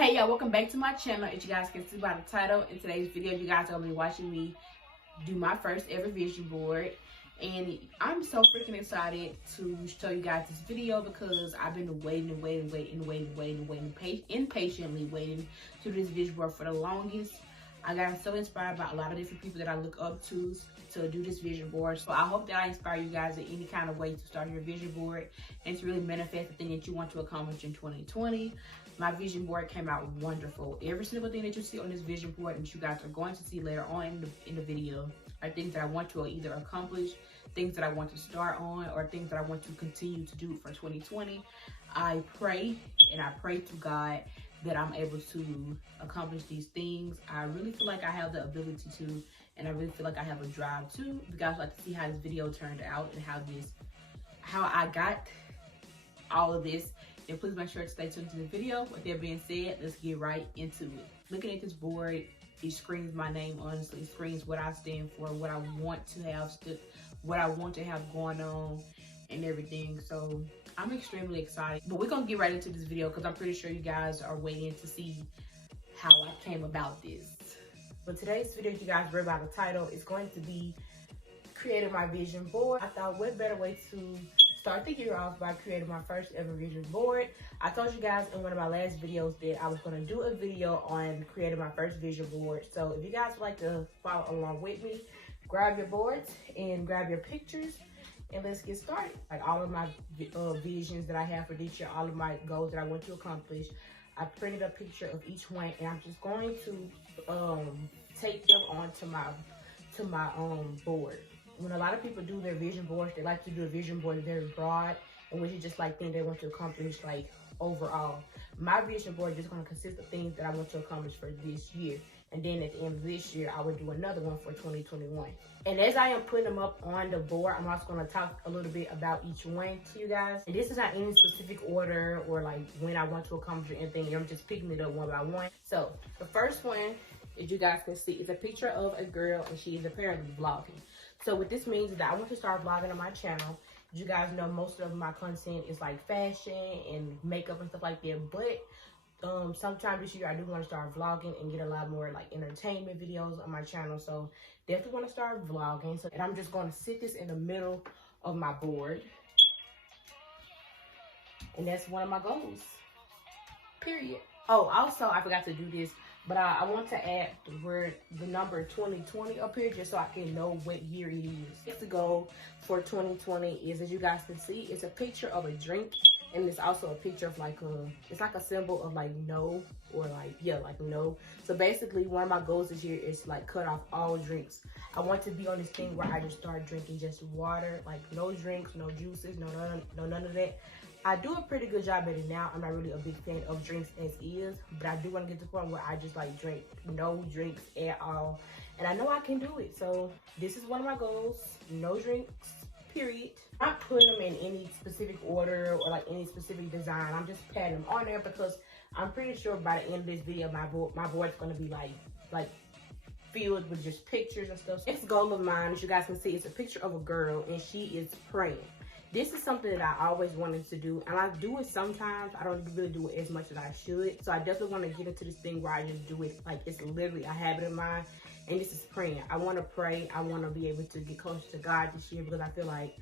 Hey y'all, welcome back to my channel. As you guys can see by the title, in today's video you guys are going to be watching me do my first ever vision board, and I'm so freaking excited to show you guys this video because I've been impatiently waiting to do this vision board for the longest. I got so inspired by a lot of different people that I look up to do this vision board. So I hope that I inspire you guys in any kind of way to start your vision board and to really manifest the thing that you want to accomplish in 2020. My vision board came out wonderful. Every single thing that you see on this vision board and that you guys are going to see later on in the video are things that I want to either accomplish, things that I want to start on, or things that I want to continue to do for 2020. I pray to God that I'm able to accomplish these things. I really feel like I have the ability to, and I really feel like I have a drive to. If you guys would like to see how this video turned out and how I got all of this, then please make sure to stay tuned to the video. With that being said, let's get right into it. Looking at this board, it screams my name, honestly. It screams what I stand for, what I want to have going on and everything. So I'm extremely excited. But we're gonna get right into this video because I'm pretty sure you guys are waiting to see how I came about this. But today's video, you guys read by the title, is going to be creating my vision board. I thought what better way to start the year off by creating my first ever vision board. I told you guys in one of my last videos that I was going to do a video on creating my first vision board. So if you guys would like to follow along with me, grab your boards and grab your pictures and let's get started. Like all of my visions that I have for this year, all of my goals that I want to accomplish, I printed a picture of each one and I'm just going to take them onto my board. When a lot of people do their vision boards, they like to do a vision board very broad, and which is just like things they want to accomplish like overall. My vision board is just going to consist of things that I want to accomplish for this year. And then at the end of this year, I would do another one for 2021. And as I am putting them up on the board, I'm also going to talk a little bit about each one to you guys. And this is not any specific order or like when I want to accomplish anything. I'm just picking it up one by one. So the first one, as you guys can see, is a picture of a girl and she is apparently vlogging. So what this means is that I want to start vlogging on my channel. You guys know most of my content is like fashion and makeup and stuff like that. But sometime this year I do want to start vlogging and get a lot more like entertainment videos on my channel. So definitely want to start vlogging. And I'm just going to sit this in the middle of my board. And that's one of my goals. Period. Oh, also I forgot to do this. But I want to add the number 2020 up here just so I can know what year it is. Next goal for 2020 is, as you guys can see, it's a picture of a drink. And it's also a picture of like it's like a symbol of like no, or like, yeah, like no. So basically one of my goals this year is like cut off all drinks. I want to be on this thing where I just start drinking just water, like no drinks, no juices, no none of that. I do a pretty good job at it now. I'm not really a big fan of drinks as is, but I do want to get to the point where I just like drink no drinks at all. And I know I can do it. So this is one of my goals, no drinks, period. I'm not putting them in any specific order or like any specific design. I'm just patting them on there because I'm pretty sure by the end of this video, my board's going to be like filled with just pictures and stuff. Next goal of mine, as you guys can see, it's a picture of a girl and she is praying. This is something that I always wanted to do, and I do it sometimes. I don't really do it as much as I should. So I definitely want to get into this thing where I just do it like it's literally a habit of mine, and this is praying. I want to pray. I want to be able to get closer to God this year because I feel like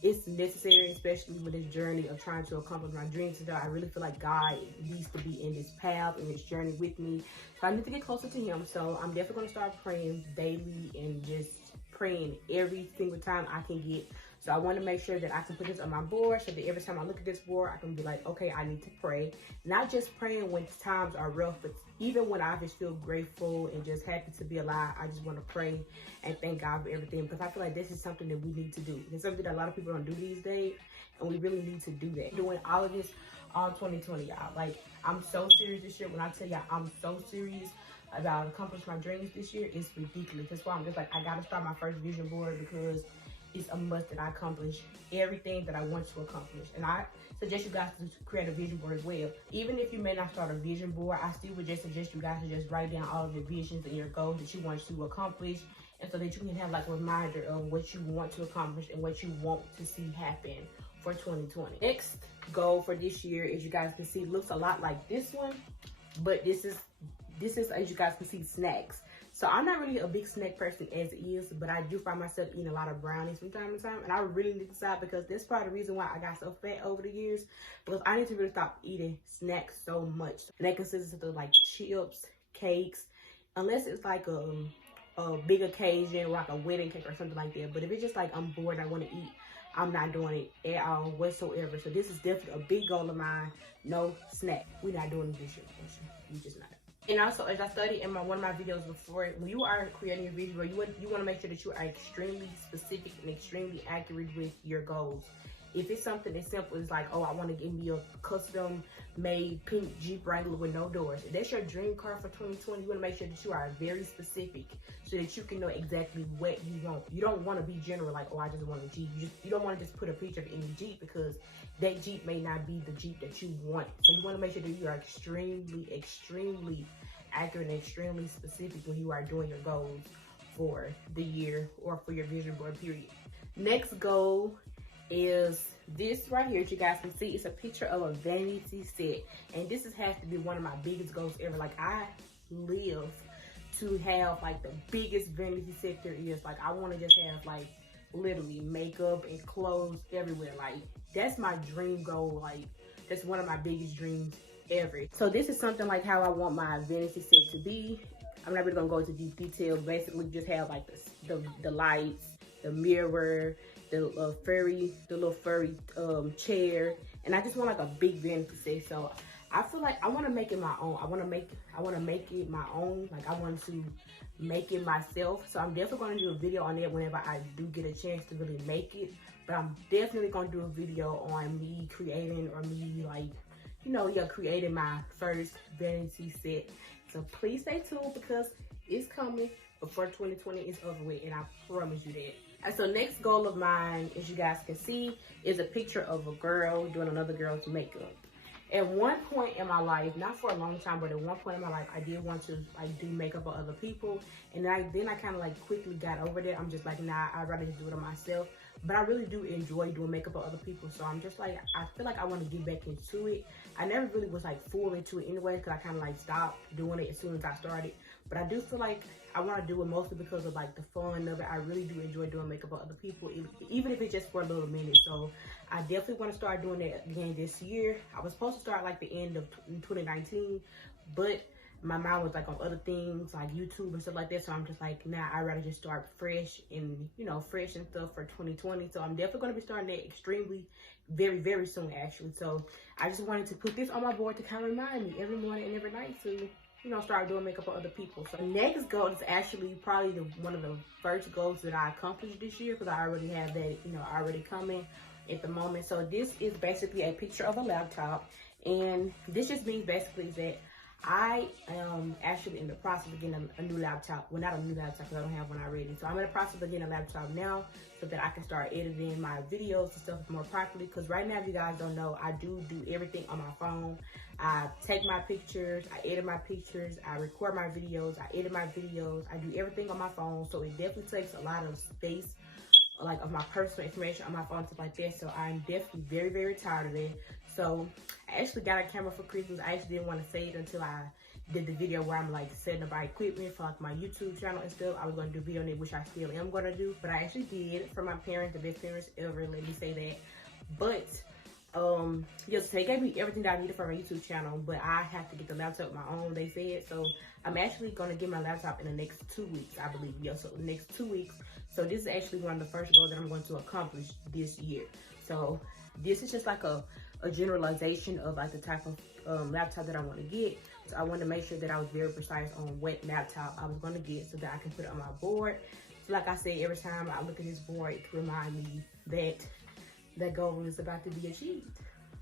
it's necessary, especially with this journey of trying to accomplish my dreams. So I really feel like God needs to be in this path and this journey with me. So I need to get closer to Him. So I'm definitely going to start praying daily and just praying every single time I can get. So I want to make sure that I can put this on my board so that every time I look at this board, I can be like, okay, I need to pray. Not just praying when times are rough, but even when I just feel grateful and just happy to be alive, I just want to pray and thank God for everything because I feel like this is something that we need to do. It's something that a lot of people don't do these days, and we really need to do that. Doing all of this all 2020, y'all. Like, I'm so serious this year. When I tell y'all I'm so serious about accomplishing my dreams this year, it's ridiculous. That's why I'm just like, I got to start my first vision board because it's a must that I accomplish everything that I want to accomplish. And I suggest you guys to create a vision board as well. Even if you may not start a vision board, I still would just suggest you guys to just write down all of your visions and your goals that you want to accomplish, and so that you can have like a reminder of what you want to accomplish and what you want to see happen for 2020. Next goal for this year, as you guys can see, looks a lot like this one. but this is as you guys can see, snacks. So I'm not really a big snack person as it is, but I do find myself eating a lot of brownies from time to time, and I really need to stop because that's part of the reason why I got so fat over the years, because I need to really stop eating snacks so much. And that consists of like chips, cakes, unless it's like a big occasion, like a wedding cake or something like that. But if it's just like I'm bored, I want to eat, I'm not doing it at all whatsoever. So this is definitely a big goal of mine. No snack. We're not doing this year. We just not. And also, as I studied in one of my videos before, when you are creating a visual, you want to make sure that you are extremely specific and extremely accurate with your goals. If it's something as simple as like, oh, I want to get me a custom made pink Jeep Wrangler with no doors. If that's your dream car for 2020, you want to make sure that you are very specific so that you can know exactly what you want. You don't want to be general like, oh, I just want a Jeep. You don't want to just put a picture of any Jeep because that Jeep may not be the Jeep that you want. So you want to make sure that you are extremely accurate and extremely specific when you are doing your goals for the year or for your vision board period. Next goal is this right here. As you guys can see, it's a picture of a vanity set, and this has to be one of my biggest goals ever. Like, I live to have like the biggest vanity set there is. Like, I want to just have like literally makeup and clothes everywhere. Like, that's my dream goal. Like, that's one of my biggest dreams ever. So this is something like how I want my vanity set to be. I'm not really gonna go into deep detail. Basically, just have like the lights, the mirror, the little furry chair, and I just want like a big vanity set. So I feel like I want to make it my own. I want to make it my own. Like, I want to make it myself. So I'm definitely going to do a video on that whenever I do get a chance to really make it. But I'm definitely going to do a video on me creating, or me like, you know, creating my first vanity set. So please stay tuned because it's coming before 2020 is over with, and I promise you that. And so next goal of mine, as you guys can see, is a picture of a girl doing another girl's makeup. At one point in my life, not for a long time, but at one point in my life, I did want to like do makeup on other people, and then I kind of like quickly got over that. I'm just like, nah, I'd rather just do it on myself. But I really do enjoy doing makeup on other people, so I'm just like, I feel like I want to get back into it. I never really was like full into it anyway, because I kind of like stopped doing it as soon as I started. But I do feel like I want to do it mostly because of like the fun of it. I really do enjoy doing makeup on other people, even if it's just for a little minute. So I definitely want to start doing that again this year. I was supposed to start like the end of 2019, but my mind was like on other things like YouTube and stuff like that. So I'm just like, nah, I'd rather just start fresh and, you know, fresh and stuff for 2020. So I'm definitely going to be starting that extremely, very soon actually. So I just wanted to put this on my board to kind of remind me every morning and every night to, you know, start doing makeup for other people. So next goal is actually probably one of the first goals that I accomplished this year, because I already have that, you know, already coming at the moment. So this is basically a picture of a laptop, and this just means basically that I am actually in the process of getting a new laptop. Well, not a new laptop because I don't have one already. So I'm in the process of getting a laptop now so that I can start editing my videos and stuff more properly. Because right now, if you guys don't know, I do everything on my phone. I take my pictures, I edit my pictures, I record my videos, I edit my videos. I do everything on my phone. So it definitely takes a lot of space, like of my personal information on my phone, stuff like that. So I'm definitely very tired of it. So I actually got a camera for Christmas. I actually didn't want to say it until I did the video where I'm like setting up my equipment for like my YouTube channel and stuff. I was going to do a video on it, which I still am going to do, but I actually did for my parents, the best parents ever, let me say that. But yes, they gave me everything that I needed for my YouTube channel, but I have to get the laptop my own, they said. So I'm actually going to get my laptop in the next 2 weeks, I believe. Yeah, so the next 2 weeks. So this is actually one of the first goals that I'm going to accomplish this year. So this is just like a generalization of like the type of laptop that I want to get. So I wanted to make sure that I was very precise on what laptop I was going to get so that I can put it on my board. So like I said, every time I look at this board, it can remind me that that goal is about to be achieved.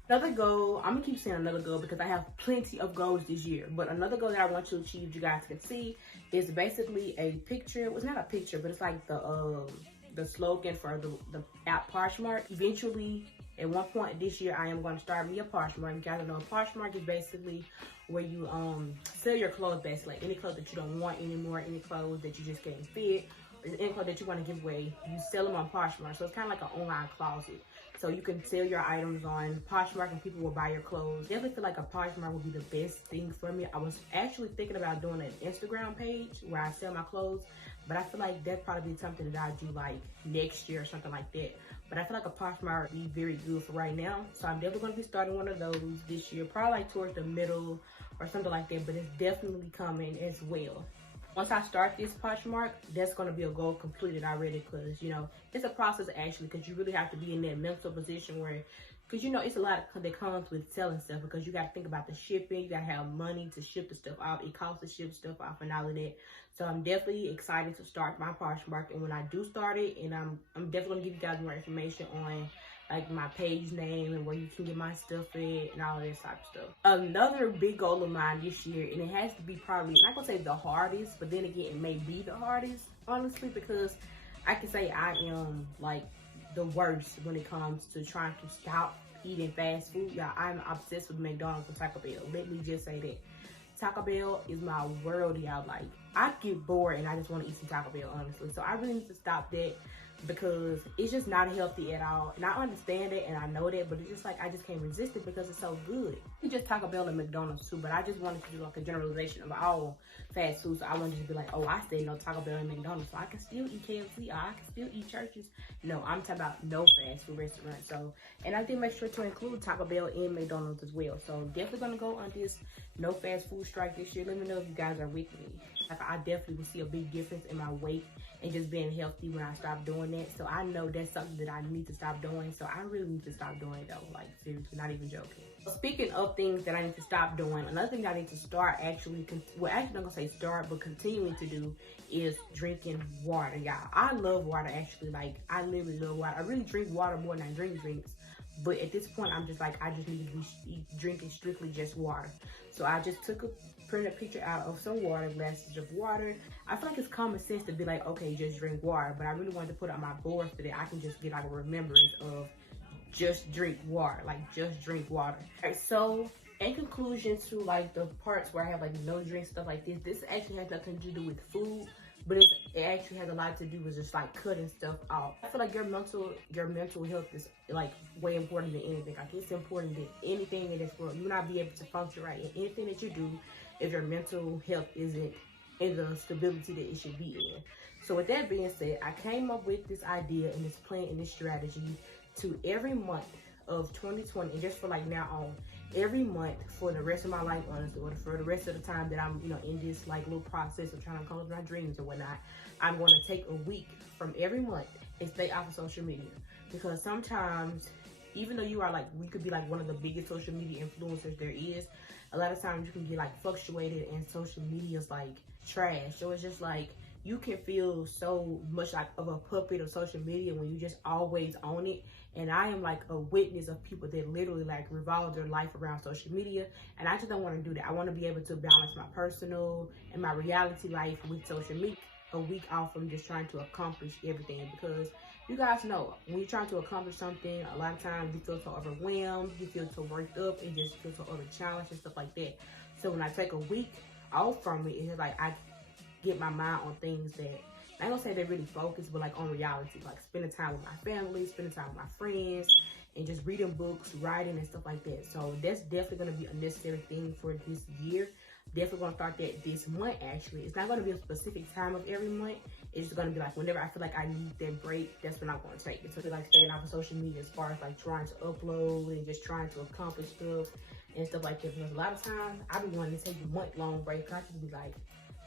Another goal, I'm gonna keep saying another goal because I have plenty of goals this year, but another goal that I want to achieve, you guys can see, is basically a picture. Well, it's not a picture, but it's like the slogan for the app Poshmark. Eventually, at one point this year, I am going to start me a Poshmark. You guys know Poshmark is basically where you sell your clothes, basically like any clothes that you don't want anymore, any clothes that you just can't fit, any clothes that you want to give away, you sell them on Poshmark. So it's kind of like an online closet. So you can sell your items on Poshmark and people will buy your clothes. Definitely feel like a Poshmark would be the best thing for me. I was actually thinking about doing an Instagram page where I sell my clothes, but I feel like that'd probably be something that I do like next year or something like that. But I feel like a Poshmark would be very good for right now. So I'm definitely going to be starting one of those this year, probably like towards the middle or something like that, but it's definitely coming as well. Once I start this Poshmark, that's going to be a goal completed already, because, you know, it's a process actually, because you really have to be in that mental position where, because, you know, it's a lot that comes with selling stuff, because you got to think about the shipping, you got to have money to ship the stuff out, it costs to ship stuff out and all of that. So I'm definitely excited to start my Poshmark, and when I do start it, and I'm definitely going to give you guys more information on like my page name and where you can get my stuff at and all of that type of stuff. Another big goal of mine this year, and it has to be probably, not gonna say the hardest, but then again, it may be the hardest, honestly, because I can say I am like the worst when it comes to trying to stop eating fast food. Yeah, I'm obsessed with McDonald's and Taco Bell. Let me just say that. Taco Bell is my world, y'all. Like, I get bored and I just want to eat some Taco Bell, honestly. So I really need to stop that, because it's just not healthy at all. And I understand it and I know that, but it's just like I just can't resist it because it's so good. You just Taco Bell and McDonald's too, but I just wanted to do like a generalization of all fast food. So I wanted to be like, oh, I say no Taco Bell and McDonald's, so I can still eat KFC, or I can still eat Church's. No, I'm talking about no fast food restaurant. So, and I did make sure to include Taco Bell and McDonald's as well. So definitely gonna go on this no fast food strike this year. Let me know if you guys are with me. Like, I definitely will see a big difference in my weight and just being healthy when I stop doing that. So I know that's something that I need to stop doing. So I really need to stop doing it though. Like, seriously, not even joking. Speaking of things that I need to stop doing, another thing that I need to start actually, well, actually not gonna say start, but continuing to do is drinking water, y'all. I love water actually. Like, I literally love water. I really drink water more than I drink drinks. But at this point, I'm just like, I just need to be drinking strictly just water. So I just printed a picture out of some water, glasses of water. I feel like it's common sense to be like, okay, just drink water. But I really wanted to put it on my board so that I can just get like a remembrance of just drink water, like just drink water. All right, so in conclusion to like the parts where I have like no drink, stuff like this actually has nothing to do with food, but it actually has a lot to do with just like cutting stuff off. I feel like your mental health is like way important than anything. Like, it's important than anything in this world. You will not be able to function right in anything that you do if your mental health isn't in the stability that it should be in. So with that being said, I came up with this idea and this plan and this strategy to every month of 2020, and just for like now on, every month for the rest of my life, honestly, or for the rest of the time that I'm, you know, in this like little process of trying to accomplish my dreams or whatnot, I'm going to take a week from every month and stay off of social media. Because sometimes, even though you are like, we could be like one of the biggest social media influencers there is, a lot of times you can get like fluctuated and social media's like trash. So it's just like, you can feel so much like of a puppet of social media when you just always own it. And I am like a witness of people that literally like revolve their life around social media. And I just don't want to do that. I want to be able to balance my personal and my reality life with social media. A week off from just trying to accomplish everything, because you guys know when you're trying to accomplish something, a lot of times you feel so overwhelmed, you feel so worked up, and just feel so overchallenged and stuff like that. So when I take a week off from it, it's like I get my mind on things that, I don't say they're really focused, but like on reality, like spending time with my family, spending time with my friends, and just reading books, writing, and stuff like that. So that's definitely going to be a necessary thing for this year. Definitely going to start that this month, actually. It's not going to be a specific time of every month. It's just going to be like whenever I feel like I need that break, that's when I'm going to take it. So like staying off of social media as far as like trying to upload and just trying to accomplish stuff and stuff like that. Because a lot of times I be wanting to take a month-long break. I just be like,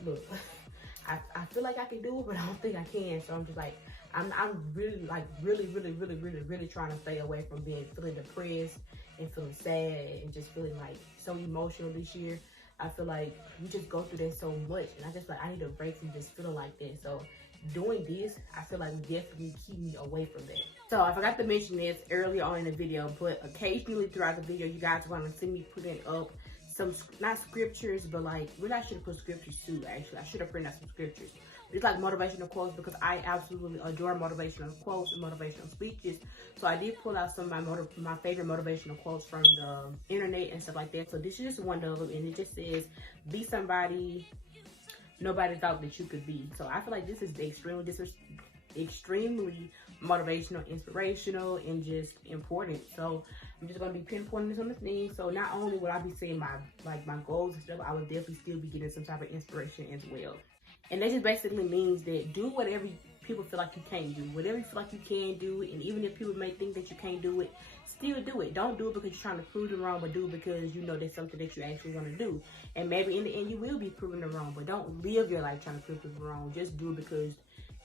look, I feel like I can do it, but I don't think I can. So I'm just like, I'm really like really trying to stay away from feeling depressed and feeling sad and just feeling like so emotional this year. I feel like we just go through that so much, and I just like, I need a break from just feeling like that. So doing this, I feel like will definitely keep me away from that. So I forgot to mention this earlier on in the video, but occasionally throughout the video, you guys want to see me putting up some, not scriptures, but like, really I should have put scriptures too, actually. I should have printed out some scriptures. It's like motivational quotes, because I absolutely adore motivational quotes and motivational speeches. So I did pull out some of my favorite motivational quotes from the internet and stuff like that. So this is just one of them, and it just says, be somebody nobody thought that you could be. So I feel like this is extremely motivational, inspirational, and just important. So I'm just gonna be pinpointing this on the thing. So not only will I be saying my goals and stuff, I will definitely still be getting some type of inspiration as well. And that just basically means that do whatever people feel like you can't do. Whatever you feel like you can do, and even if people may think that you can't do it, still do it. Don't do it because you're trying to prove them wrong, but do it because you know that's something that you actually want to do. And maybe in the end you will be proving them wrong, but don't live your life trying to prove people wrong. Just do it because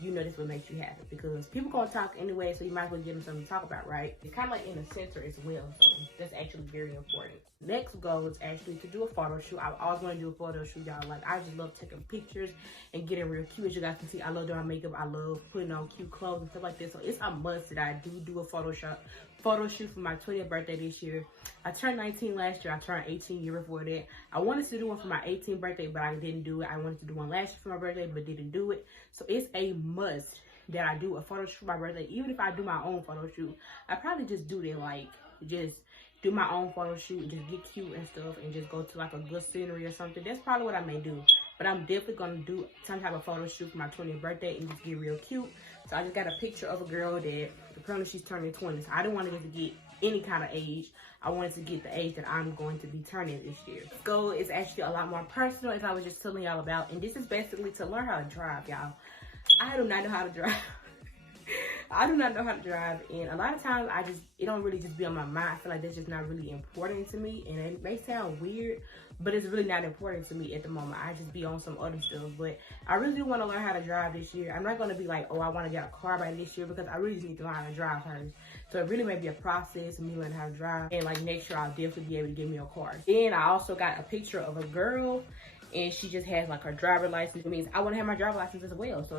you know this what makes you happy. Because people gonna talk anyway, so you might as well give them something to talk about, right? It's kind of like in the center as well, so that's actually very important. Next goal is actually to do a photo shoot. I always want to do a photo shoot, y'all. Like, I just love taking pictures and getting real cute. As you guys can see, I love doing makeup. I love putting on cute clothes and stuff like this. So it's a must that I do a photo shoot for my 20th birthday this year. I turned 19 last year. I turned 18 year before that. I wanted to do one for my 18th birthday, but I didn't do it. I wanted to do one last year for my birthday, but didn't do it. So it's a must that I do a photo shoot for my birthday. Even if I do my own photo shoot, I probably just do that, like, just do my own photo shoot and just get cute and stuff and just go to like a good scenery or something. That's probably what I may do. But I'm definitely gonna do some type of photo shoot for my 20th birthday and just get real cute. So I just got a picture of a girl that apparently she's turning 20. So I didn't want to get any kind of age. I wanted to get the age that I'm going to be turning this year. This goal is actually a lot more personal, as I was just telling y'all about. And this is basically to learn how to drive, y'all. I do not know how to drive. I do not know how to drive, and a lot of times it don't really just be on my mind. I feel like that's just not really important to me, and it may sound weird, but it's really not important to me at the moment. I just be on some other stuff, but I really do want to learn how to drive this year. I'm not going to be like, oh, I want to get a car by this year, because I really just need to learn how to drive first. So it really may be a process of me learning how to drive, and like next year I'll definitely be able to get me a car. Then I also got a picture of a girl, and she just has like her driver license. It means I want to have my driver license as well. So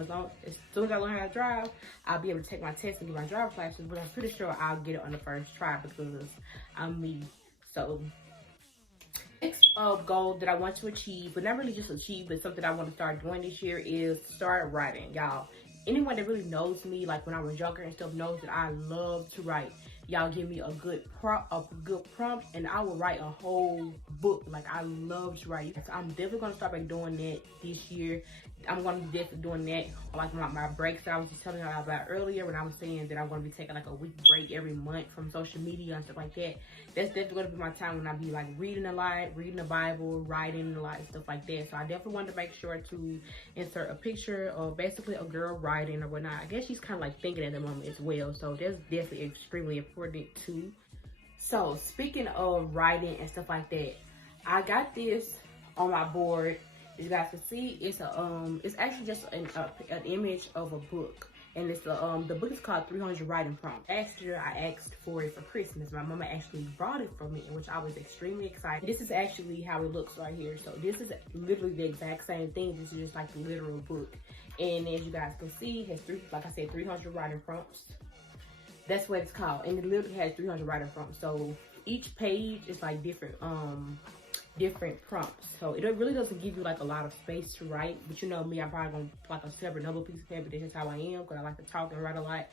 as soon as I learn how to drive, I'll be able to take my test and get my driver's license. But I'm pretty sure I'll get it on the first try because I'm me. So next goal that I want to achieve, but not really just achieve, but something I want to start doing this year, is start writing, y'all. Anyone that really knows me, like when I was younger and stuff, knows that I love to write. Y'all give me a good prompt, and I will write a whole book. Like, I love to write. So I'm definitely gonna start back doing that this year. I'm gonna be definitely doing that, like my breaks that I was just telling y'all about earlier, when I was saying that I'm gonna be taking like a week break every month from social media and stuff like that. That's definitely gonna be my time when I be like reading a lot, reading the Bible, writing a lot and stuff like that. So I definitely wanted to make sure to insert a picture of basically a girl writing or whatnot. I guess she's kind of like thinking at the moment as well. So that's definitely extremely important too. So speaking of writing and stuff like that, I got this on my board. As you guys can see, it's actually just an image of a book, and it's the book is called 300 Writing Prompts. Last year I asked for it for Christmas. My mama actually brought it for me, which I was extremely excited. This is actually how it looks right here. So this is literally the exact same thing. This is just like the literal book, and as you guys can see, it has like I said, 300 writing prompts. That's what it's called, and it literally has 300 writing prompts. So each page is like different prompts. So it really doesn't give you like a lot of space to write, but you know me, I'm probably gonna like a separate another piece of paper. That's just how I am, because I like to talk and write a lot.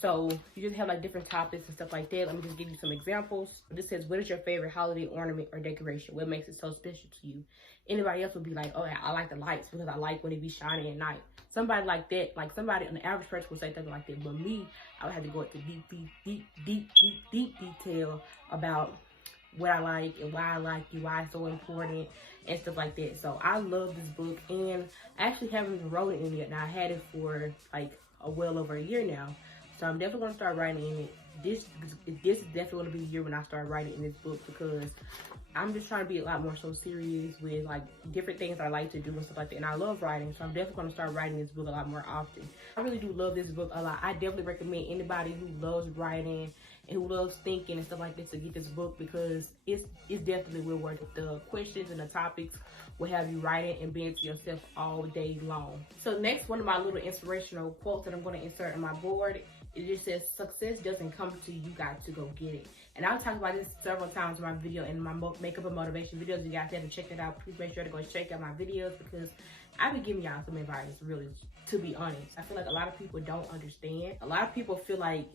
So you just have like different topics and stuff like that. Let me just give you some examples. This says, what is your favorite holiday ornament or decoration? What makes it so special to you? Anybody else would be like, oh, I like the lights because I like when it be shining at night. Somebody like that, like somebody, an average person would say something like that. But me, I would have to go into deep detail about what I like and why I like it, why it's so important and stuff like that. So I love this book, and I actually haven't even wrote it in yet. Now I had it for like well over a year now. So I'm definitely gonna start writing in it. This is definitely gonna be the year when I start writing in this book, because I'm just trying to be a lot more so serious with like different things I like to do and stuff like that. And I love writing, so I'm definitely gonna start writing this book a lot more often. I really do love this book a lot. I definitely recommend anybody who loves writing and who loves thinking and stuff like this to get this book, because it's definitely well worth it. The questions and the topics will have you writing and being to yourself all day long. So next, one of my little inspirational quotes that I'm going to insert on my board, it just says, success doesn't come to you, you got to go get it. And I'll talk about this several times in my video and my makeup and motivation videos. You guys have to check it out. Please make sure to go check out my videos, because I've been giving y'all some advice, really, to be honest. I feel like a lot of people don't understand. A lot of people feel like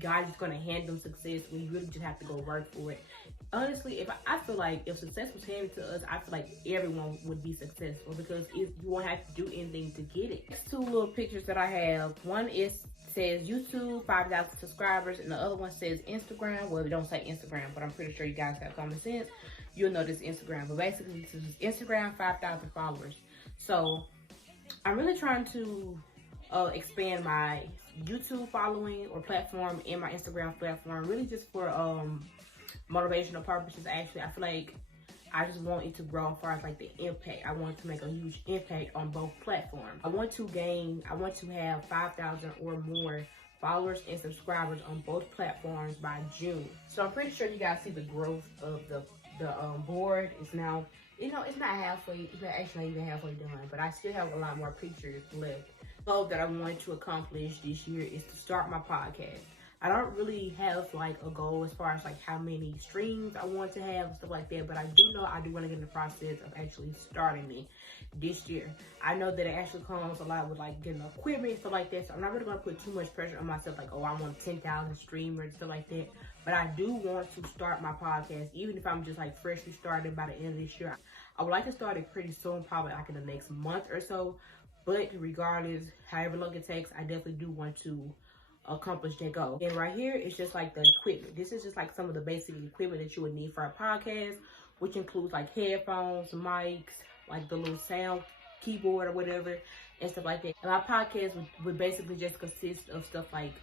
God's just gonna hand them success when you really just have to go work for it. honestly, if I feel like if success was handed to us, I feel like everyone would be successful because if you won't have to do anything to get it. Next two little pictures that I have, one is says YouTube 5,000 subscribers, and the other one says Instagram. Well, it don't say Instagram, but I'm pretty sure you guys have common sense. You'll know this Instagram, but basically this is Instagram 5,000 followers. So I'm really trying to expand my YouTube following or platform and my Instagram platform, really just for motivational purposes. Actually, I feel like I just want it to grow as far as like the impact. I want to make a huge impact on both platforms. I want to have 5,000 or more followers and subscribers on both platforms by June. So I'm pretty sure you guys see the growth of the board. It's now, it's not halfway, it's not actually not even halfway done, but I still have a lot more pictures left. The goal that I wanted to accomplish this year is to start my podcast. I don't really have like a goal as far as like how many streams I want to have and stuff like that, but I do know I do want to get in the process of actually starting it this year. I know that it actually comes a lot with like getting equipment and stuff like that, so I'm not really going to put too much pressure on myself like, oh, I want 10,000 streamers and stuff like that, but I do want to start my podcast, even if I'm just like freshly started by the end of this year. I would like to start it pretty soon, probably like in the next month or so, but regardless, however long it takes, I definitely do want to accomplish that goal. And right here, it's just like the equipment. This is just like some of the basic equipment that you would need for a podcast, which includes like headphones, mics, like the little sound keyboard or whatever, and stuff like that. And my podcast would basically just consist of stuff like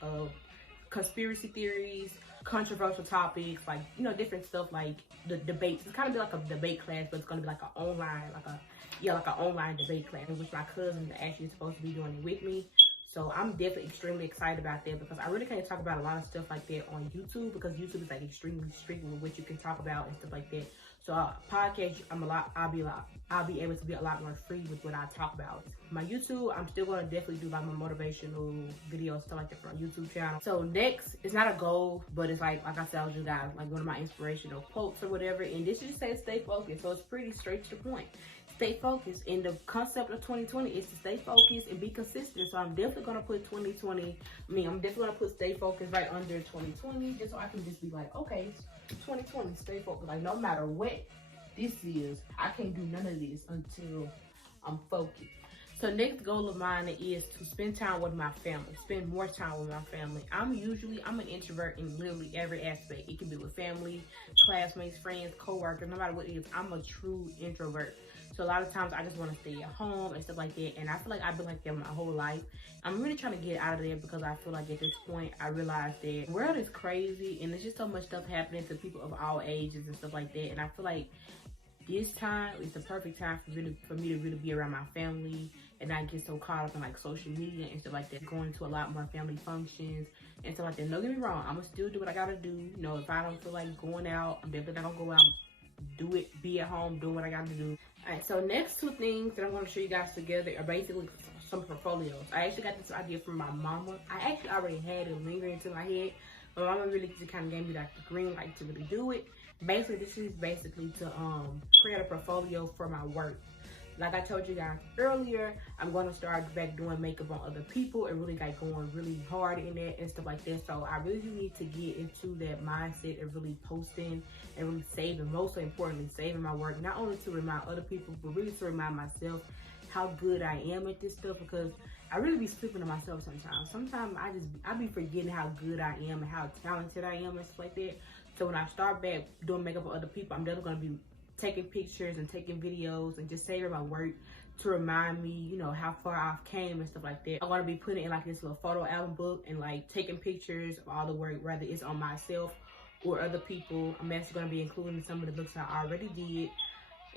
conspiracy theories, controversial topics, like, you know, different stuff like the debates. It's kind of be like a debate class, but it's gonna be like an online, like an online debate class, in which my cousin actually is supposed to be doing it with me. So I'm definitely extremely excited about that because I really can't talk about a lot of stuff like that on YouTube because YouTube is like extremely strict with what you can talk about and stuff like that. So podcast, I'll be able to be a lot more free with what I talk about. My YouTube, I'm still gonna definitely do like my motivational videos, stuff like that for my YouTube channel. So next, it's not a goal, but it's like I said to you guys, like one of my inspirational quotes or whatever. And this just says stay focused, so it's pretty straight to the point. Stay focused. And the concept of 2020 is to stay focused and be consistent. So I'm definitely gonna put I'm definitely gonna put stay focused right under 2020, just so I can just be like, okay, 2020, stay focused. Like no matter what this is, I can't do none of this until I'm focused. So next goal of mine is to spend time with my family, spend more time with my family. I'm an introvert in literally every aspect. It can be with family, classmates, friends, co-workers, no matter what it is, I'm a true introvert. So a lot of times I just want to stay at home and stuff like that. And I feel like I've been like that my whole life. I'm really trying to get out of there because I feel like at this point I realize that the world is crazy and there's just so much stuff happening to people of all ages and stuff like that. And I feel like this time is the perfect time for me to really be around my family and not get so caught up in like social media and stuff like that. Going to a lot more family functions and stuff like that. Don't get me wrong, I'm gonna still do what I gotta do. You know, if I don't feel like going out, I'm definitely not gonna go out. Do it, be at home, doing what I gotta do. Alright, so next two things that I'm gonna show you guys together are basically some portfolios. I actually got this idea from my mama. I actually already had it lingering into my head. My mama really just kind of gave me like the green light to really do it. Basically, this is basically to create a portfolio for my work. Like I told you guys earlier, I'm going to start back doing makeup on other people and really like going really hard in that and stuff like that. So I really do need to get into that mindset of really posting and really saving, most importantly, saving my work, not only to remind other people, but really to remind myself how good I am at this stuff, because I really be sleeping on myself sometimes. Sometimes I be forgetting how good I am and how talented I am and stuff like that. So when I start back doing makeup on other people, I'm definitely going to be taking pictures and taking videos and just saving my work to remind me, you know, how far I've came and stuff like that. I'm going to be putting in like this little photo album book and like taking pictures of all the work, whether it's on myself or other people. I'm actually going to be including some of the looks I already did,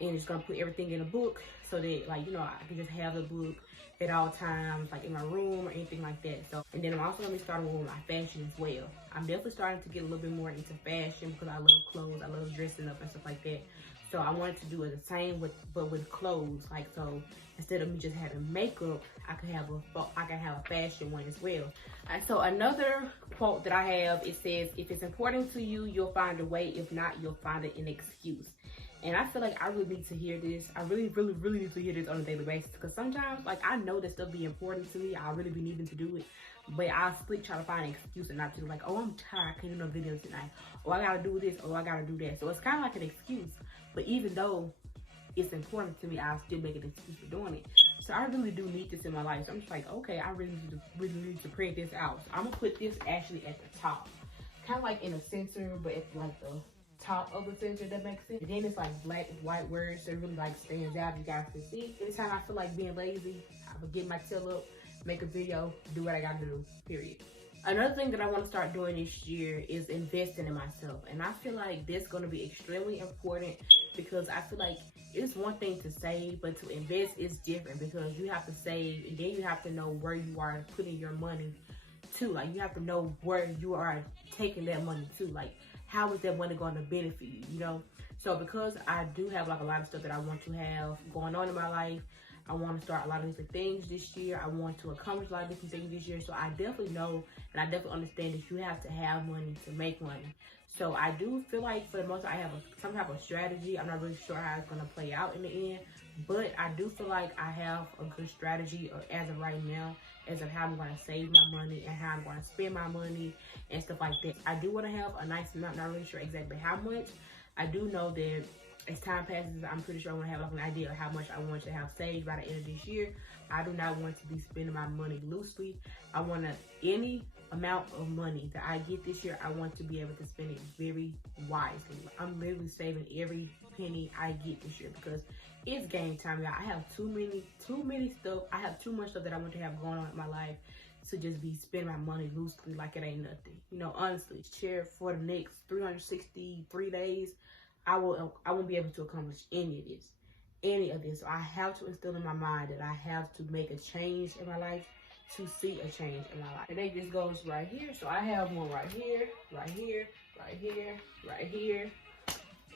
and just going to put everything in a book so that, like, you know, I can just have the book at all times, like in my room or anything like that. So, and then I'm also going to be starting with my fashion as well. I'm definitely starting to get a little bit more into fashion because I love clothes, I love dressing up and stuff like that. So I wanted to do it the same but with clothes. Like, so instead of me just having makeup, I could have a fashion one as well. And so another quote that I have, it says, if it's important to you, you'll find a way. If not, you'll find an excuse. And I feel like I really need to hear this. I really need to hear this on a daily basis, because sometimes, like, I know that stuff be important to me. I really be needing to do it, but I still try to find an excuse and not to, like, oh, I'm tired, I can't do no videos tonight. Oh, I gotta do this, oh, I gotta do that. So it's kind of like an excuse. But even though it's important to me, I still make an excuse for doing it. So I really do need this in my life. So I'm just like, okay, I really need to print this out. So I'm gonna put this actually at the top, kind of like in the center, but at like the top of the center, that makes sense. And then it's like black and white words, so it really like stands out. You guys can see. Anytime I feel like being lazy, I will get my tail up, make a video, do what I gotta do, period. Another thing that I want to start doing this year is investing in myself. And I feel like this is going to be extremely important, because I feel like it's one thing to save, but to invest is different, because you have to save and then you have to know where you are putting your money to. Like, you have to know where you are taking that money to. Like, how is that money going to benefit you, you know? So because I do have like a lot of stuff that I want to have going on in my life, I want to start a lot of different things this year. I want to accomplish a lot of different things this year. So I definitely know and I definitely understand that you have to have money to make money. So I do feel like for the most part I have some type of strategy. I'm not really sure how it's going to play out in the end, but I do feel like I have a good strategy as of right now, as of how I'm going to save my money and how I'm going to spend my money and stuff like that. I do want to have a nice amount, not really sure exactly how much. I do know that as time passes, I'm pretty sure I want to have like an idea of how much I want to have saved by the end of this year. I do not want to be spending my money loosely. I want any amount of money that I get this year, I want to be able to spend it very wisely. I'm literally saving every penny I get this year, because it's game time, y'all. I have too many stuff. I have too much stuff that I want to have going on in my life to just be spending my money loosely like it ain't nothing. You know, honestly, share for the next 363 days, I won't be able to accomplish any of this. So I have to instill in my mind that I have to make a change in my life to see a change in my life. And it just goes right here. So I have one right here, right here, right here, right here.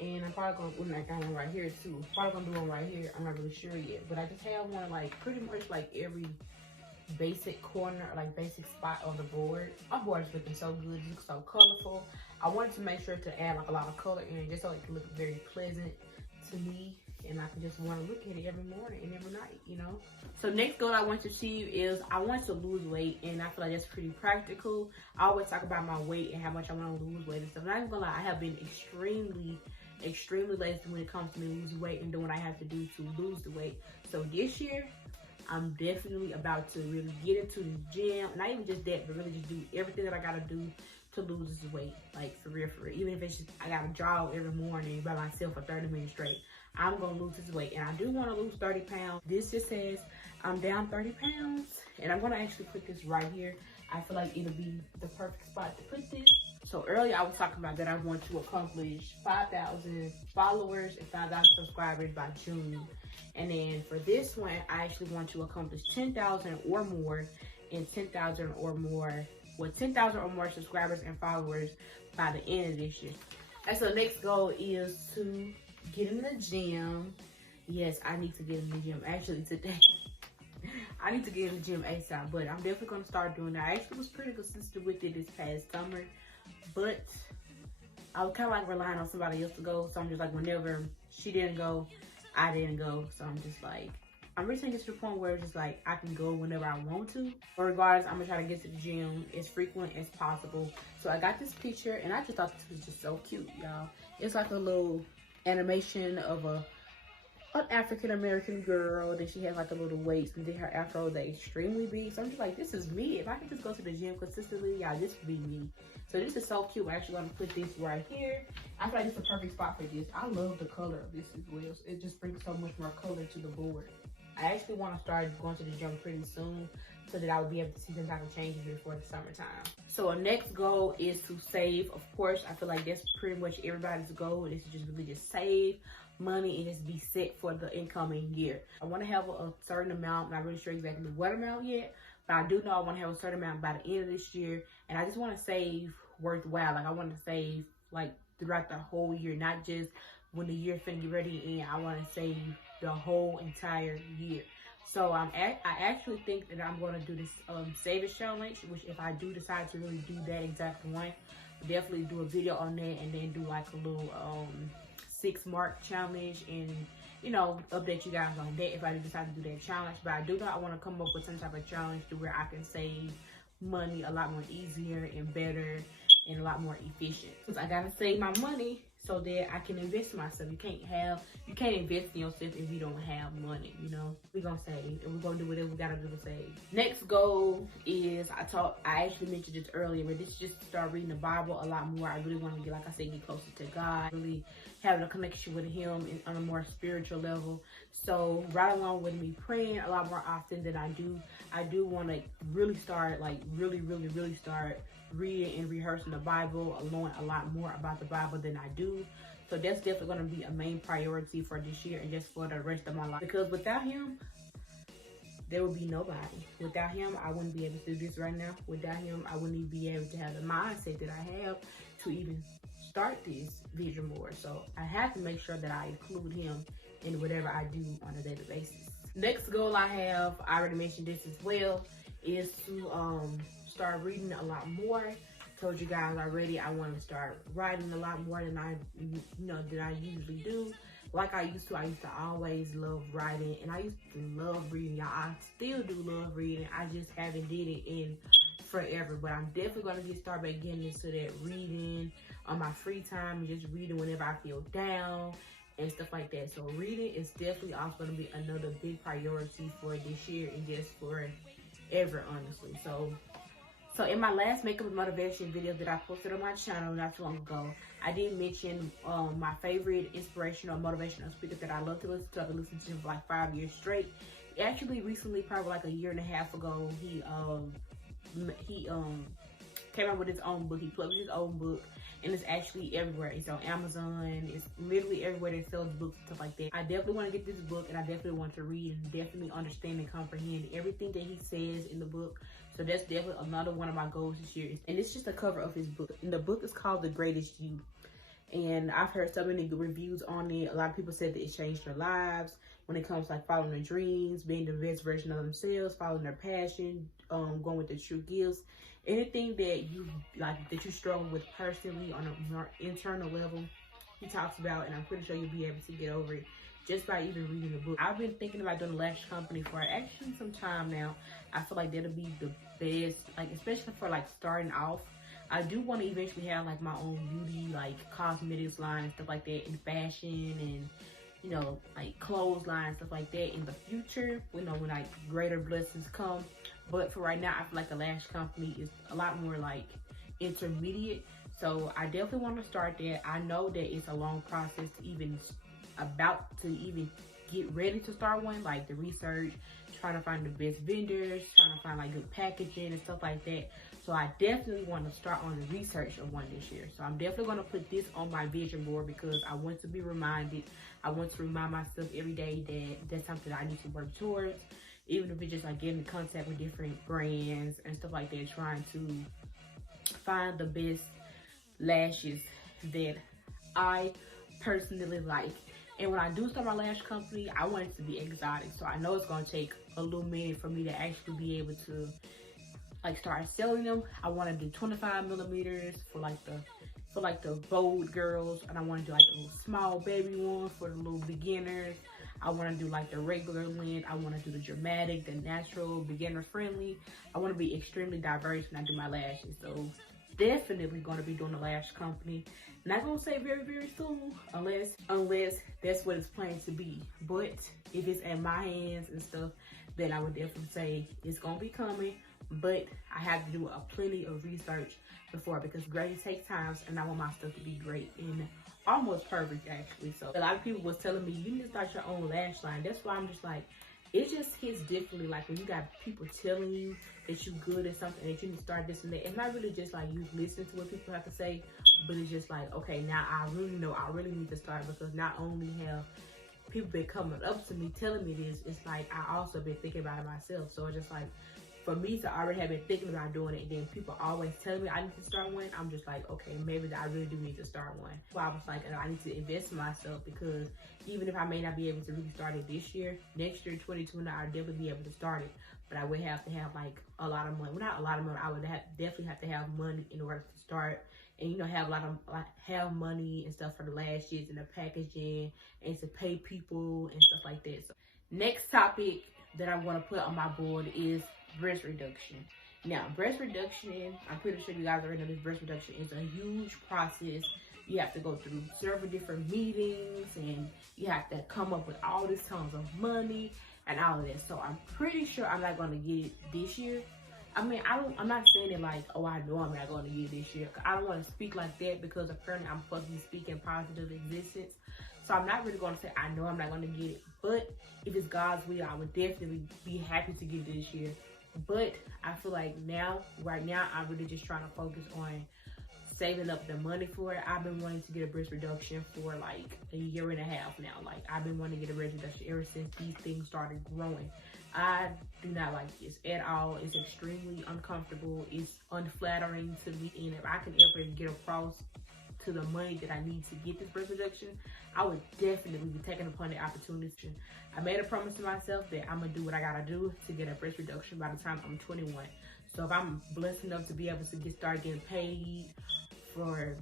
And I'm probably gonna, I got one right here too. Probably gonna do one right here. I'm not really sure yet. But I just have one like pretty much like every basic corner, like basic spot on the board. My board is looking so good, it looks so colorful. I wanted to make sure to add like a lot of color in it, just so it can look very pleasant to me, and I can just want to look at it every morning and every night, you know. So next goal I want to achieve is I want to lose weight, and I feel like that's pretty practical. I always talk about my weight and how much I want to lose weight and stuff. I'm not even gonna lie, I have been extremely lazy when it comes to me losing weight and doing what I have to do to lose the weight. So this year, I'm definitely about to really get into the gym. Not even just that, but really just do everything that I gotta do to lose this weight. Like, for real. Even if it's just, I gotta jog every morning by myself for 30 minutes straight, I'm gonna lose this weight. And I do wanna lose 30 pounds. This just says I'm down 30 pounds. And I'm gonna actually put this right here. I feel like it'll be the perfect spot to put this. So earlier I was talking about that I want to accomplish 5,000 followers and 5,000 subscribers by June. And then for this one, I actually want to accomplish 10,000 or more and 10,000 or more, with 10,000 or more subscribers and followers by the end of this year. And so the next goal is to get in the gym. Yes, I need to get in the gym actually today. I need to get in the gym ASAP, but I'm definitely going to start doing that. I actually was pretty consistent with it this past summer, but I was kind of like relying on somebody else to go. So I'm just like, whenever she didn't go, I didn't go. So I'm just like, I'm reaching to the point where it's just like I can go whenever I want to. But regardless, I'm gonna try to get to the gym as frequent as possible. So I got this picture and I just thought this was just so cute, y'all. It's like a little animation of an African-American girl. Then she has like a little waist, and then her afro is extremely big. So I'm just like, this is me. If I could just go to the gym consistently, y'all, this would be me. So this is so cute. I'm actually gonna put this right here. I feel like it's the perfect spot for this. I love the color of this as well. It just brings so much more color to the board. I actually want to start going to the gym pretty soon so that I will be able to see some type of changes before the summertime. So our next goal is to save. Of course, I feel like that's pretty much everybody's goal. Is to just really just save money and just be set for the incoming year. I want to have a certain amount. I'm not really sure exactly what amount yet, but I do know I want to have a certain amount by the end of this year. And I just want to save worthwhile. Like, I want to save like throughout the whole year, not just when the year finna get ready to end. I want to save the whole entire year. So I actually think that I'm going to do this savings challenge, which if I do decide to really do that exact one, I'll definitely do a video on that, and then do like a little 6 mark challenge, and you know, update you guys on that if I decide to do that challenge. But I do know I want to come up with some type of challenge to where I can save money a lot more easier and better and a lot more efficient. Because I gotta save my money so that I can invest in myself. You can't invest in yourself if you don't have money, you know. We're gonna save and we're gonna do whatever we gotta do to save. Next goal is, I actually mentioned this earlier, but this is just to start reading the Bible a lot more. I really want to get, like I said, get closer to God, really having a connection with him on a more spiritual level. So right along with me praying a lot more often than I do want to really start, like really start reading and rehearsing the Bible, knowing a lot more about the Bible than I do. So that's definitely going to be a main priority for this year and just for the rest of my life. Because without him, there would be nobody. Without him, I wouldn't be able to do this right now. Without him, I wouldn't even be able to have the mindset that I have to even start this vision board. So I have to make sure that I include him in whatever I do on a daily basis. Next goal I have, I already mentioned this as well, is to start reading a lot more. Told you guys already, I want to start writing a lot more than I usually do. Like I used to always love writing, and I used to love reading, y'all. I still do love reading. I just haven't did it in forever, but I'm definitely going to start back getting into that reading on my free time and just reading whenever I feel down and stuff like that. So reading is definitely also going to be another big priority for this year and just for ever, honestly. So in my last makeup and motivation video that I posted on my channel not too long ago, I did mention my favorite inspirational motivational speaker that I love to listen to. I've been listening to him for like 5 years straight. Actually, recently, probably like a year and a half ago, he came out with his own book. He published his own book, and it's actually everywhere. It's on Amazon. It's literally everywhere that sells books and stuff like that. I definitely want to get this book, and I definitely want to read and definitely understand and comprehend everything that he says in the book. So that's definitely another one of my goals this year. And it's just a cover of his book. And the book is called The Greatest You. And I've heard so many good reviews on it. A lot of people said that it changed their lives when it comes to like following their dreams, being the best version of themselves, following their passion, going with their true gifts. Anything that you like, that you struggle with personally on a more internal level, he talks about, and I'm pretty sure you'll be able to get over it just by even reading the book. I've been thinking about doing a lash company for actually some time now. I feel like that'll be the best, like especially for like starting off. I do want to eventually have like my own beauty, like cosmetics line, stuff like that, in fashion and, you know, like clothes line, stuff like that in the future, you know, when like greater blessings come. But for right now, I feel like a lash company is a lot more like intermediate. So I definitely want to start that. I know that it's a long process to even get ready to start one, like the research, trying to find the best vendors, trying to find like good packaging and stuff like that. So I definitely want to start on the research of one this year. So I'm definitely going to put this on my vision board because I want to be reminded. I want to remind myself every day that that's something that I need to work towards. Even if it's just like getting in contact with different brands and stuff like that, trying to find the best lashes that I personally like. And when I do start my lash company, I want it to be exotic. So I know it's going to take a little minute for me to actually be able to like start selling them. I want to do 25 millimeters for the bold girls, and I want to do like a little small baby one for the little beginners. I want to do like the regular length. I want to do the dramatic, the natural, beginner friendly. I want to be extremely diverse when I do my lashes. So definitely going to be doing a lash company. Not going to say very, very soon, unless that's what it's planned to be. But if it's in my hands and stuff, then I would definitely say it's going to be coming. But I have to do plenty of research before, because great takes time, and I want my stuff to be great and almost perfect, actually. So a lot of people was telling me, you need to start your own lash line. That's why I'm just like, it just hits differently. Like when you got people telling you that you're good at something, that you need to start this and that. It's not really just like you listen to what people have to say, but it's just like, okay, now I really know I really need to start, because not only have people been coming up to me telling me this, it's like I also been thinking about it myself. So it's just like, for me to already have been thinking about doing it, and then people always tell me I need to start one, I'm just like, okay, maybe I really do need to start one. So I was like, I need to invest in myself, because even if I may not be able to really start it this year, next year, 2020, I'll definitely be able to start it. But I would have to have like a lot of money. Well, not a lot of money. I would definitely have to have money in order to start, and you know, have money and stuff for the lashes and the packaging, and to pay people and stuff like that. So next topic that I'm going to put on my board is breast reduction. Now, breast reduction, I'm pretty sure you guys already know this. Breast reduction is a huge process. You have to go through several different meetings, and you have to come up with all this tons of money and all of that. So I'm pretty sure I'm not going to get it this year. I mean, I'm not saying it like, oh, I know I'm not going to get it this year. I don't want to speak like that, because apparently I'm supposed to be speaking positive existence. So I'm not really going to say I know I'm not going to get it. But if it's God's will, I would definitely be happy to get it this year. But I feel like right now, I'm really just trying to focus on saving up the money for it. I've been wanting to get a breast reduction for like a year and a half now. Like, I've been wanting to get a breast reduction ever since these things started growing. I do not like this at all. It's extremely uncomfortable. It's unflattering to me. And if I can ever get across to the money that I need to get this breast reduction, I would definitely be taking upon the opportunity. I made a promise to myself that I'm gonna do what I gotta do to get a breast reduction by the time I'm 21. So if I'm blessed enough to be able to start getting paid for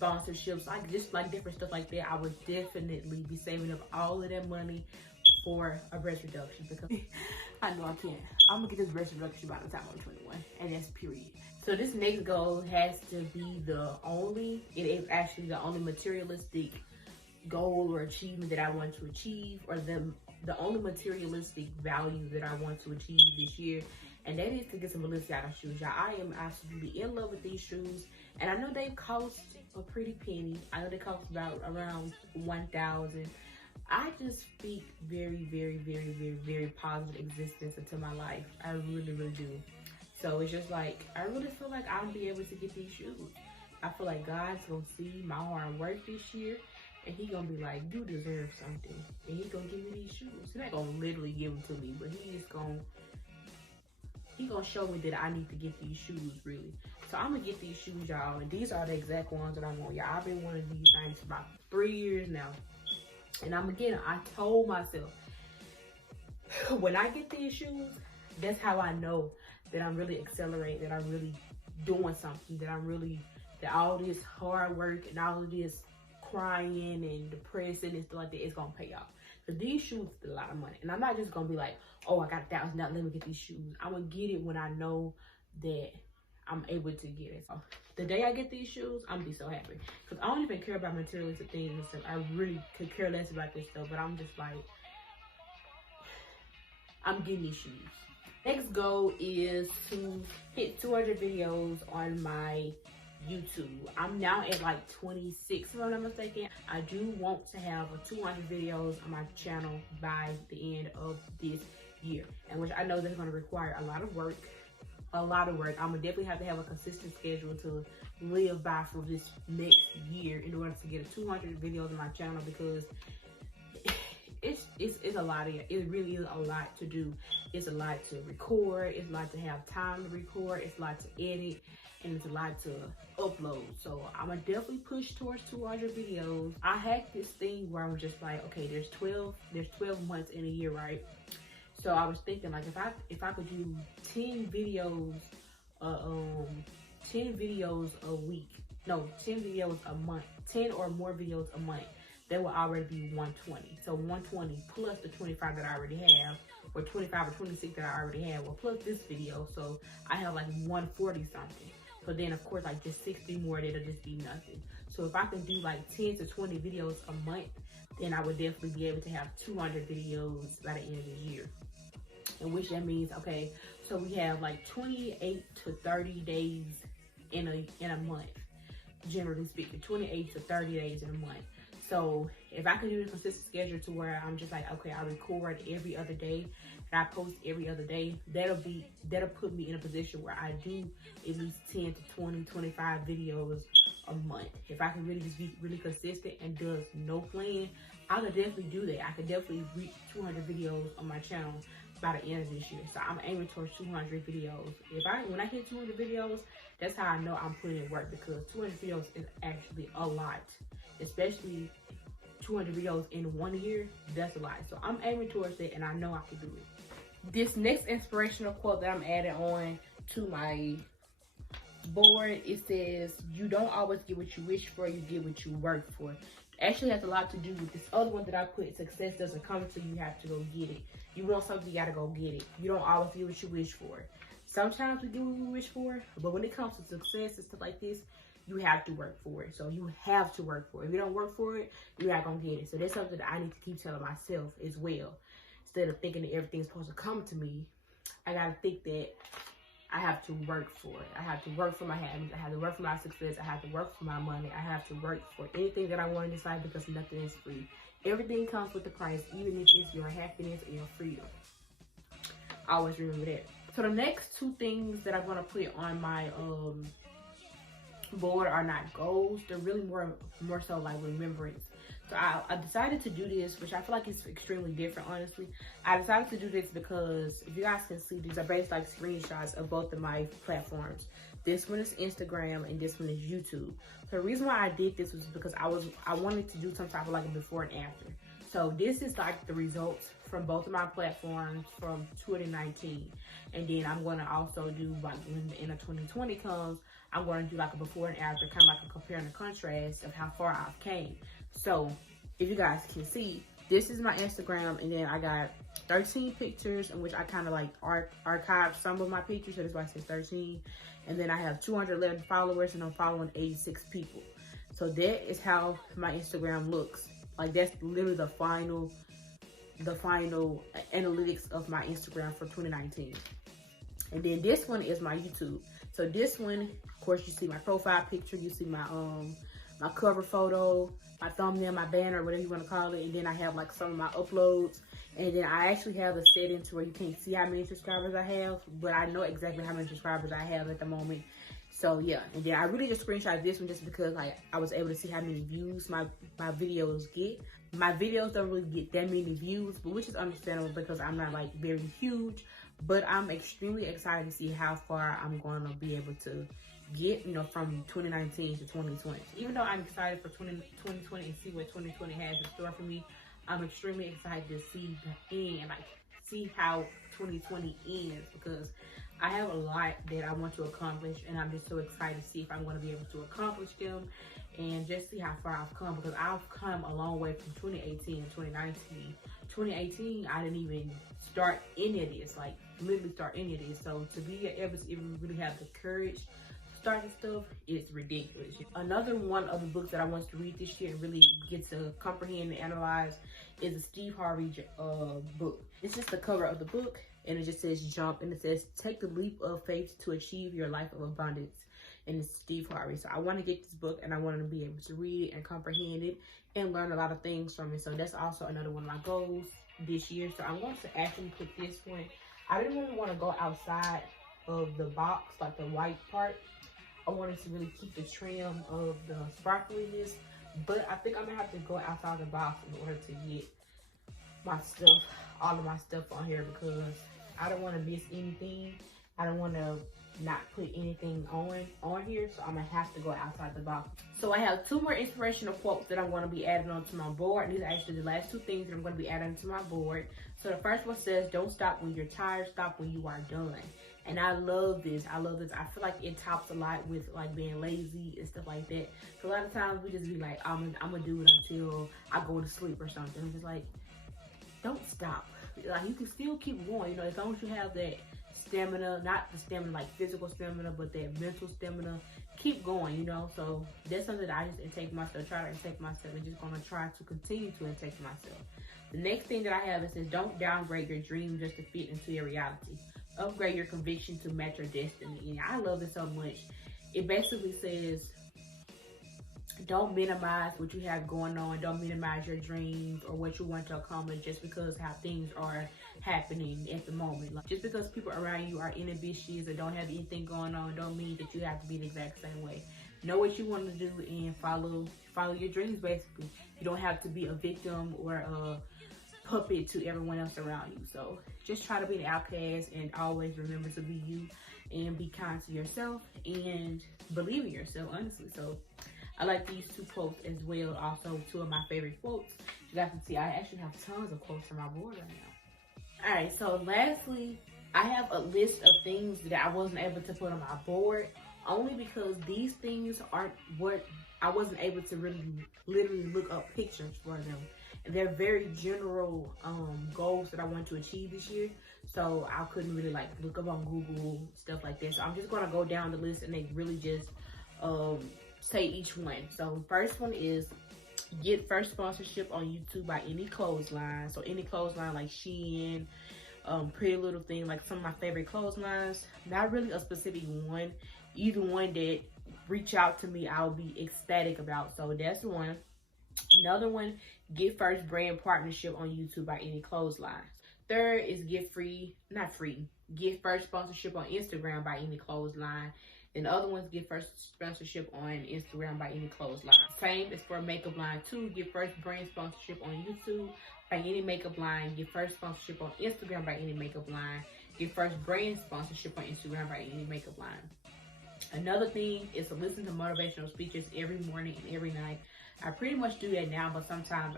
sponsorships, like just like different stuff like that, I would definitely be saving up all of that money for a breast reduction, because I know I can't. I'm gonna get this breast reduction by the time I'm 21, and that's period. So this next goal has to be it is actually the only materialistic goal or achievement that I want to achieve, or the only materialistic value that I want to achieve this year, and that is to get some Balenciaga shoes. Y'all, I am absolutely in love with these shoes, and I know they cost a pretty penny. I know they cost around $1,000. I just speak very, very, very, very, very positive existence into my life. I really, really do. So it's just like, I really feel like I'll be able to get these shoes. I feel like God's gonna see my hard work this year, and He gonna be like, you deserve something, and He gonna give me these shoes. He's not gonna literally give them to me, but He gonna show me that I need to get these shoes, really. So I'm gonna get these shoes, y'all, and these are the exact ones that I want. Y'all, I've been wanting these things for about 3 years now, and I told myself, when I get these shoes, that's how I know that I'm really accelerating, that I'm really doing something, that all this hard work and all of this crying and depressing and stuff like that is gonna pay off. Because these shoes is a lot of money, and I'm not just gonna be like, oh, I got $1,000, let me get these shoes. I'm gonna get it when I know that I'm able to get it. So the day I get these shoes, I'm gonna be so happy, because I don't even care about materialistic things and stuff. I really could care less about this stuff, but I'm just like, I'm getting these shoes. Next goal is to hit 200 videos on my YouTube. I'm now at like 26, if I'm not mistaken. I do want to have 200 videos on my channel by the end of this year, and which I know that's going to require a lot of work. I'm gonna definitely have to have a consistent schedule to live by for this next year in order to get 200 videos on my channel, because it's a lot. It really is a lot to do. It's a lot to record. It's a lot to have time to record. It's a lot to edit, and it's a lot to upload. So I'm gonna definitely push towards 200 videos. I had this thing where I was just like, okay, there's 12 months in a year, right? So I was thinking, like, if I could do 10 videos, 10 videos a week, no, 10 videos a month, 10 or more videos a month, that will already be 120. So 120 plus the 25 that I already have, or 25 or 26 that I already have, or plus this video. So I have like 140 something. So then of course, like just 60 more, that'll just be nothing. So if I can do like 10 to 20 videos a month, then I would definitely be able to have 200 videos by the end of this year. And which that means, okay, so we have like 28 to 30 days in a month, generally speaking, 28 to 30 days in a month. So if I can do a consistent schedule to where I'm just like, okay, I record every other day and I post every other day, that'll put me in a position where I do at least 10 to 20, 25 videos a month. If I can really just be really consistent and does no plan, I could definitely do that. I could definitely reach 200 videos on my channel by the end of this year. So I'm aiming towards 200 videos. When I hit 200 videos, that's how I know I'm putting in work, because 200 videos is actually a lot, especially 200 videos in 1 year. That's a lot. So I'm aiming towards it, and I know I can do it. This next inspirational quote that I'm adding on to my board, it says, you don't always get what you wish for, you get what you work for. Actually has a lot to do with this other one that I put, success doesn't come until you have to go get it. You want something, you gotta go get it. You don't always get what you wish for. sometimes we get what we wish for, but when it comes to success and stuff like this, you have to work for it. So you have to work for it. If you don't work for it, you're not gonna get it. So that's something that I need to keep telling myself as well. Instead of thinking that everything's supposed to come to me, I gotta think that I have to work for it. I have to work for my happiness. I have to work for my success. I have to work for my money. I have to work for anything that I want in this life, because nothing is free. Everything comes with a price, even if it's your happiness or your freedom. Always remember that. So the next two things that I'm gonna put on my board are not goals. They're really more so like remembrance. So I decided to do this, which I feel like is extremely different, honestly. I decided to do this because, if you guys can see, these are basically like screenshots of both of my platforms. This one is Instagram and this one is YouTube. So the reason why I did this was because I wanted to do some type of like a before and after. So this is like the results from both of my platforms from 2019. And then I'm going to also do, like, when the end of 2020 comes, I'm going to do like a before and after, kind of like a compare and a contrast of how far I've came. So if you guys can see, this is my Instagram, and then I got 13 pictures in which I kind of like archived some of my pictures, so that's why I say 13. And then I have 211 followers, and I'm following 86 people. So that is how my Instagram looks. Like, that's literally the final analytics of my Instagram for 2019. And then this one is my YouTube. So this one, of course, you see my profile picture, you see my my cover photo, my thumbnail, my banner, whatever you want to call it. And then I have like some of my uploads. And then I actually have a setting to where you can't see how many subscribers I have, but I know exactly how many subscribers I have at the moment. So yeah, and then I really just screenshot this one just because like I was able to see how many views my videos get. My videos don't really get that many views, but which is understandable because I'm not like very huge. But I'm extremely excited to see how far I'm going to be able to get, you know, from 2019 to 2020. Even though I'm excited for 2020 and see what 2020 has in store for me, I'm extremely excited to see the end, like see how 2020 ends, because I have a lot that I want to accomplish, and I'm just so excited to see if I'm going to be able to accomplish them and just see how far I've come, because I've come a long way from 2018 to 2019. 2018, I didn't even start any of this, like literally start any of this. So to be able to even really have the courage to start this stuff is ridiculous. Another one of the books that I want to read this year and really get to comprehend and analyze is a Steve Harvey book. It's just the cover of the book, and it just says jump, and it says take the leap of faith to achieve your life of abundance. And it's Steve Harvey. So I want to get this book, and I want to be able to read it and comprehend it and learn a lot of things from it. So that's also another one of my goals this year. So I'm going to actually put this one. I didn't really want to go outside of the box, like the white part. I wanted to really keep the trim of the sparkliness, but I think I'm gonna have to go outside the box in order to get my stuff, all of my stuff on here, because I don't want to miss anything. I don't want to not put anything on here, so I'm gonna have to go outside the box. So I have two more inspirational quotes that I'm going to be adding onto my board. These are actually the last two things that I'm going to be adding to my board. So the first one says, don't stop when you're tired, stop when you are done. And I love this. I feel like it tops a lot with like being lazy and stuff like that. So a lot of times we just be like, I'm gonna do it until I go to sleep or something. It's just like, don't stop. Like, you can still keep going, you know, as long as you have that stamina, not the stamina like physical stamina, but that mental stamina. Keep going, you know. So that's something that I just intake myself, try to intake myself, and just gonna try to continue to intake myself. The next thing that I have, it says, don't downgrade your dream just to fit into your reality. Upgrade your conviction to match your destiny. And I love it so much. It basically says, don't minimize what you have going on. Don't minimize your dreams or what you want to accomplish just because how things are happening at the moment. Like, just because people around you are inambitious or don't have anything going on, don't mean that you have to be the exact same way. Know what you want to do and follow your dreams, basically. You don't have to be a victim or a puppet to everyone else around you. So just try to be an outcast and always remember to be you and be kind to yourself and believe in yourself, honestly. So I like these two quotes as well. Also, two of my favorite quotes. You guys can see I actually have tons of quotes on my board right now. All right, so lastly, I have a list of things that I wasn't able to put on my board, only because these things aren't what I wasn't able to really literally look up pictures for them. And they're very general goals that I want to achieve this year. So I couldn't really like look up on Google, stuff like that. So I'm just gonna go down the list and they really just say each one. So first one is get first sponsorship on YouTube by any clothesline. So any clothesline like Shein, Pretty Little Thing, like some of my favorite clotheslines. Not really a specific one. Either one that reach out to me, I'll be ecstatic about. So that's one. Another one, get first brand partnership on YouTube by any clothesline. Third is get first sponsorship on Instagram by any clothesline. And the other ones, get first sponsorship on Instagram by any clothesline. Same as for makeup line too. Get first brand sponsorship on YouTube by any makeup line. Get first sponsorship on Instagram by any makeup line. Get first brand sponsorship on Instagram by any makeup line. Another thing is to listen to motivational speeches every morning and every night. I pretty much do that now, but sometimes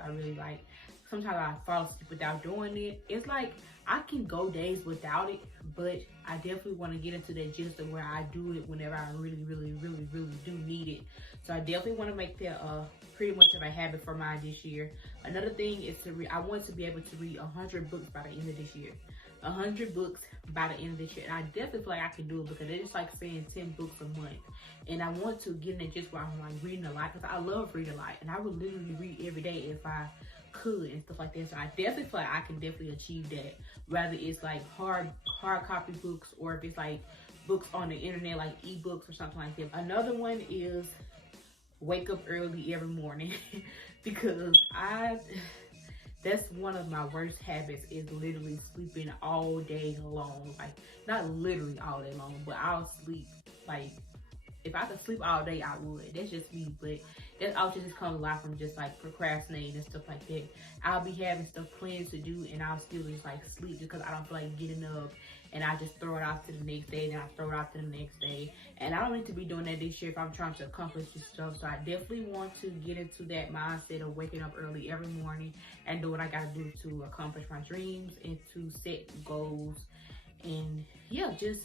sometimes I fall asleep without doing it. It's like I can go days without it, but I definitely want to get into that gist of where I do it whenever I really do need it. So I definitely want to make that pretty much of a habit for mine this year. Another thing is I want to be able to read 100 books by the end of this year. 100 books by the end of this year. And I definitely feel like I can do it because it's like saying 10 books a month. And I want to get in it just while I'm like reading a lot, because I love reading a lot. And I would literally read every day if I could and stuff like that. So I definitely feel like I can definitely achieve that. Whether it's like hard copy books or if it's like books on the internet, like ebooks or something like that. Another one is wake up early every morning because that's one of my worst habits, is literally sleeping all day long. Like, not literally all day long, but I'll sleep. Like, if I could sleep all day, I would. That's just me. But that also just comes a lot from just like procrastinating and stuff like that. I'll be having stuff planned to do and I'll still just like sleep because I don't feel like getting up. And I just throw it out to the next day, then I throw it out to the next day. And I don't need to be doing that this year if I'm trying to accomplish this stuff. So I definitely want to get into that mindset of waking up early every morning and do what I gotta do to accomplish my dreams and to set goals. And yeah, just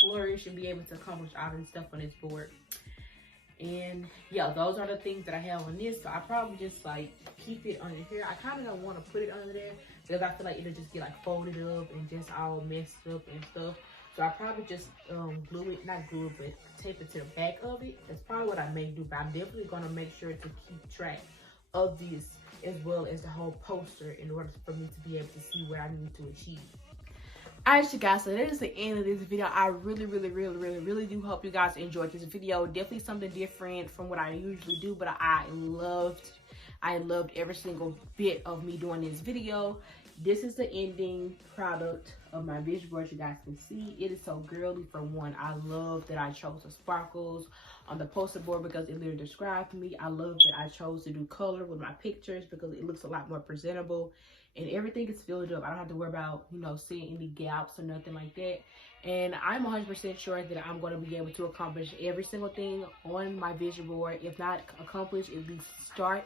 flourish and be able to accomplish all this stuff on this board. And yeah, those are the things that I have on this. So I probably just like keep it under here. I kind of don't want to put it under there because I feel like it'll just get like folded up and just all messed up and stuff. So I probably just not glue it, but tape it to the back of it. That's probably what I may do, but I'm definitely gonna make sure to keep track of this as well as the whole poster in order for me to be able to see what I need to achieve. Alright, you guys, so that is the end of this video. I really do hope you guys enjoyed this video. Definitely something different from what I usually do, but I loved every single bit of me doing this video. This is the ending product of my vision board. You guys can see it is so girly. For one, I love that I chose the sparkles on the poster board because it literally described me. I love that I chose to do color with my pictures because it looks a lot more presentable. And everything is filled up. I don't have to worry about, seeing any gaps or nothing like that. And I'm 100% sure that I'm going to be able to accomplish every single thing on my vision board. If not accomplish, at least start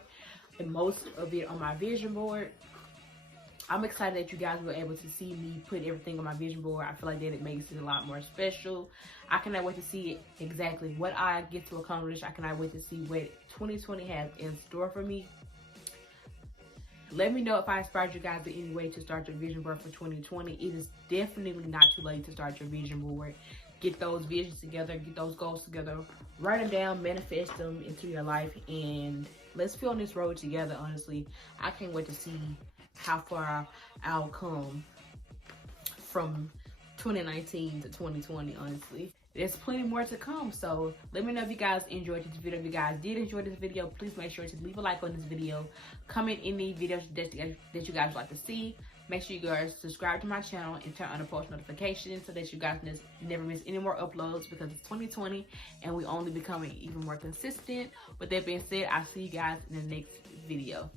and most of it on my vision board. I'm excited that you guys were able to see me put everything on my vision board. I feel like that it makes it a lot more special. I cannot wait to see exactly what I get to accomplish. I cannot wait to see what 2020 has in store for me. Let me know if I inspired you guys in any way to start your vision board for 2020. It is definitely not too late to start your vision board. Get those visions together, get those goals together, write them down, manifest them into your life, and let's feel on this road together, honestly. I can't wait to see how far I'll come from 2019 to 2020, honestly. There's plenty more to come, so let me know if you guys enjoyed this video. If you guys did enjoy this video, please make sure to leave a like on this video, comment any videos that you guys would like to see. Make sure you guys subscribe to my channel and turn on the post notifications so that you guys never miss any more uploads, because it's 2020 and we only becoming even more consistent. With that being said, I'll see you guys in the next video.